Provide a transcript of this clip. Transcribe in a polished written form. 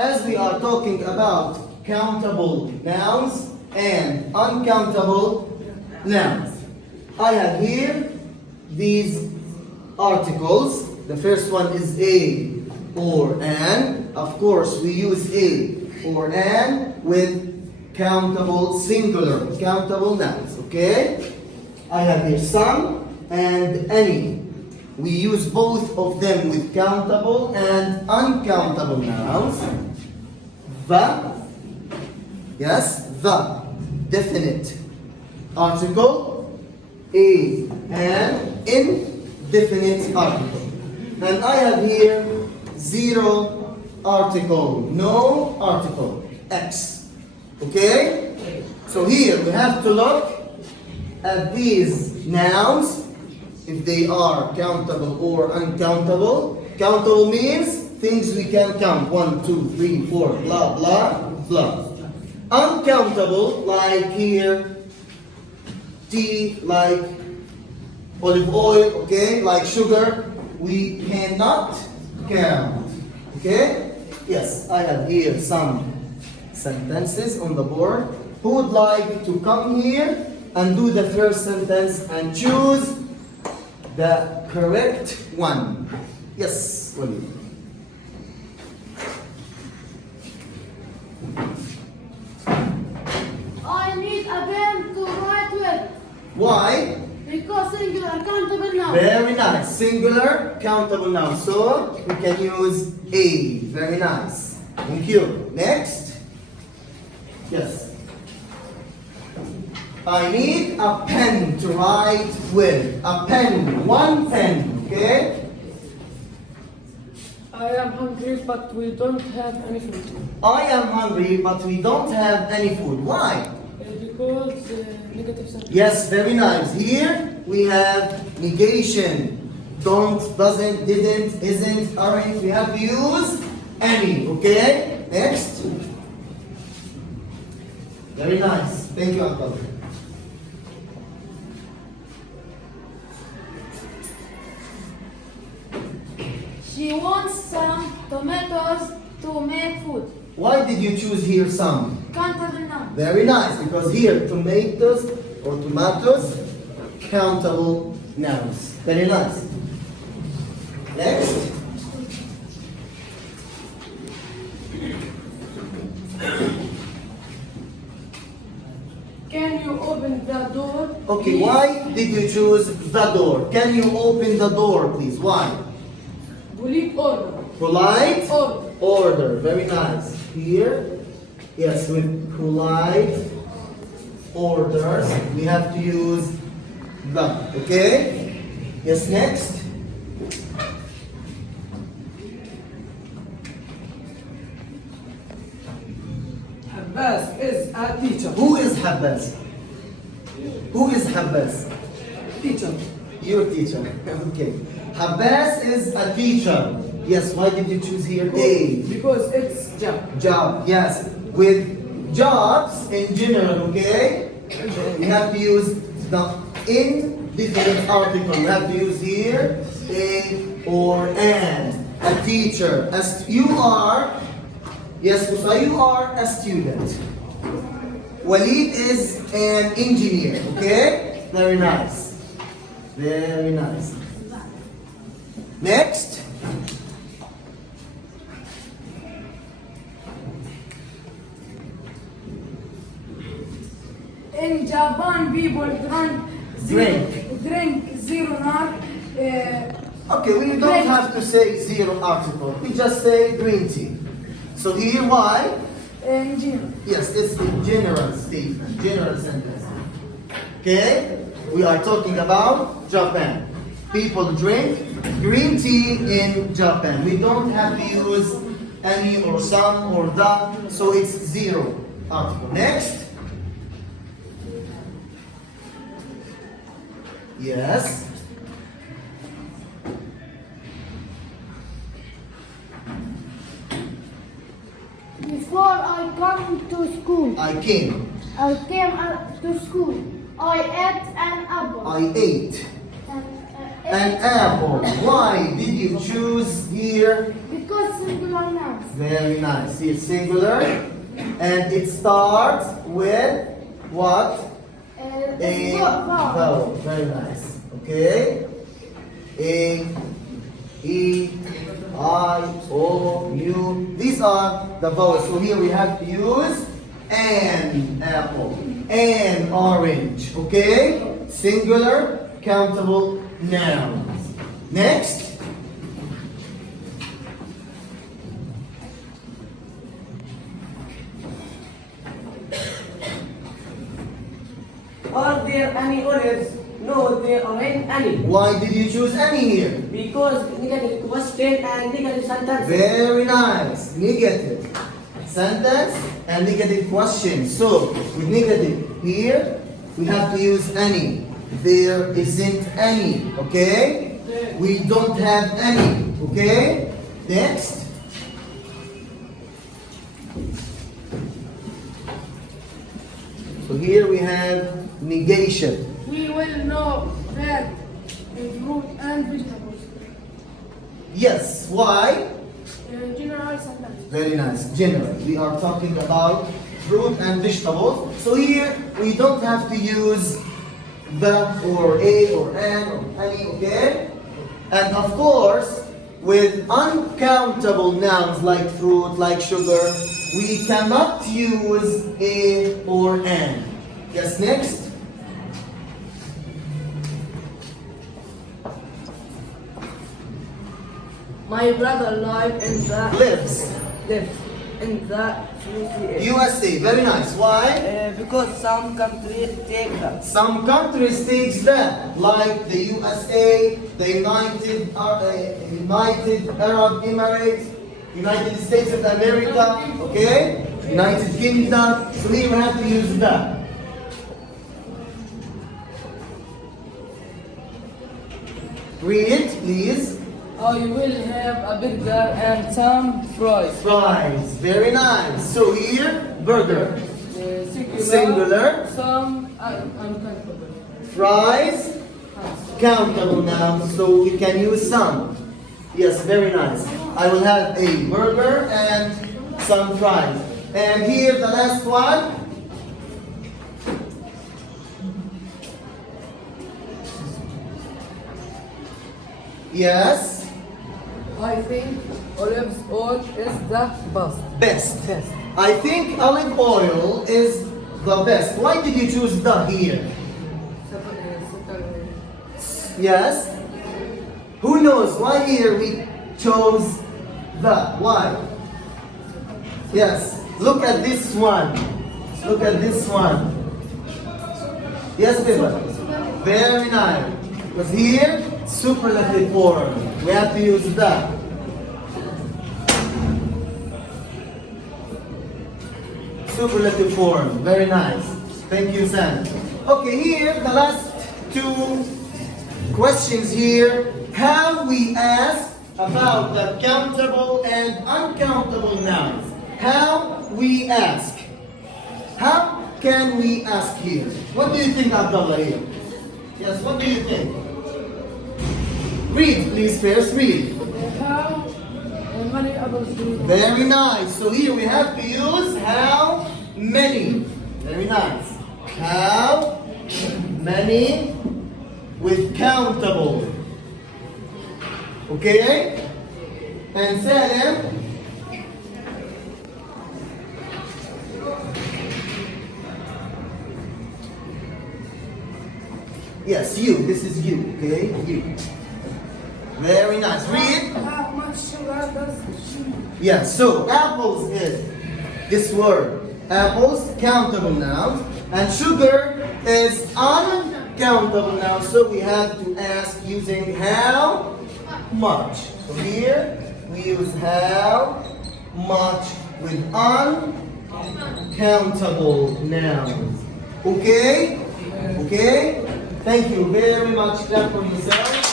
As we are talking about countable nouns and uncountable nouns, I have here these articles. The first one is a or an. Of course, we use a or an with countable singular, countable nouns, okay? I have here some and any. We use both of them with countable and uncountable nouns. The, yes, the, definite article, a, and indefinite article. And I have here zero article, no article, X. Okay? So here we have to look at these nouns, if they are countable or uncountable. Countable means things we can count. 1, 2, 3, 4, blah, blah, blah. Uncountable, like here, tea, like olive oil, okay, like sugar, we cannot count. Okay? Yes, I have here some sentences on the board. Who would like to come here and do the first sentence and choose the correct one? Yes, William. I need a pen to write with. Why? Because singular countable noun. Very nice. Singular, countable noun. So we can use a. Very nice. Thank you. Next. Yes. I need a pen to write with. A pen. One pen. Okay? I am hungry, but we don't have any food. I am hungry, but we don't have any food. Why? Because negative sentence. Yes, very nice. Here we have negation. Don't, doesn't, didn't, isn't, aren't. We have to use any. Okay? Next. Very nice. Thank you, Uncle. She wants some tomatoes to make food. Why did you choose here some? Countable noun. Very nice, because here tomatoes or tomatoes, countable nouns. Very nice. Next. Can you open the door? Okay, please? why did you choose the door? Can you open the door, please? Why? Polite order. Polite Order. order. Very nice. Here, yes, with polite orders, we have to use the. Okay? Yes, next. Abbas is a teacher. Who is Habbas? Who is Habbas? Teacher. Your teacher. Okay. Habbas is a teacher. Yes, why did you choose here A? Because it's job. Job, yes. With jobs in general, okay? We have to use the indefinite article. We have to use here a or an. A teacher. As you are, yes, Musa, you are a student. Walid is an engineer, okay? Very nice. Very nice. Next. In Japan, people drink zero nar. Okay, we don't Drink. have to say zero article. We just say green tea. So here, why? Gin. Yes, it's a general statement, general sentence. Okay? We are talking about Japan. People drink green tea in Japan. We don't have to use any or some or the, so it's zero article. Next. Yes. Before I come to school, I came. I came to school. I ate an apple. I ate An an apple. Why did you choose here? Because singular nouns. Very nice. See, it's singular. And it starts with what? A vowel. Very nice. Okay. A, E, I, O, U. These are the vowels. So here we have to use an apple, an orange. Okay? Singular, countable nouns. Next. Are there any olives? No, there aren't any. Why did you choose any here? Because negative question and negative sentence. Very nice. Negative sentence and negative question. So, with negative here, we have to use any. There isn't any. Okay? We don't have any. Okay? Next. So here we have negation. We will know that in fruit and vegetables. Yes. Why? General sentence. Very nice. General. We are talking about fruit and vegetables. So here we don't have to use the or a or an or any, okay? And of course, with uncountable nouns like fruit, like sugar, we cannot use a or an. Yes, next. My brother lives in the Lives. USA. USA. Very nice. Why? Because some countries take that. Some countries takes that, like the USA, the United Arab Emirates, United States of America, okay? United Kingdom. So here we have to use that. Read, please. I will have a burger and some fries. Fries. Very nice. So here, burger. Singular. Some uncountable. Fries. Countable nouns, so we can use some. Yes, very nice. I will have a burger and some fries. And here the last one. Yes, I think olive oil is the best. best. I think olive oil is the best. Why did you choose the here? Yes. Who knows why here we chose the? Why? Yes. Look at this one. Look at this one. Yes, people. Very nice. Because here, superlative form. We have to use the. Superlative form. Very nice. Thank you, Sam. Okay, here, the last two questions here. How we ask about the countable and uncountable nouns. How we ask. How can we ask here? What do you think, Abdullah, here? Yes, what do you think? Read, please, first, read. How many apples do you Very nice. So here we have to use how many. Very nice. How many with countable. Okay? And Salim. Yes, you. This is you. Okay? You. Very nice. Read. How much sugar does she need? Yes, so apples is this word. Apples, countable nouns. And sugar is uncountable nouns. So we have to ask using how much. So here we use how much with uncountable nouns. Okay? Okay? Thank you very much. Clap for yourself.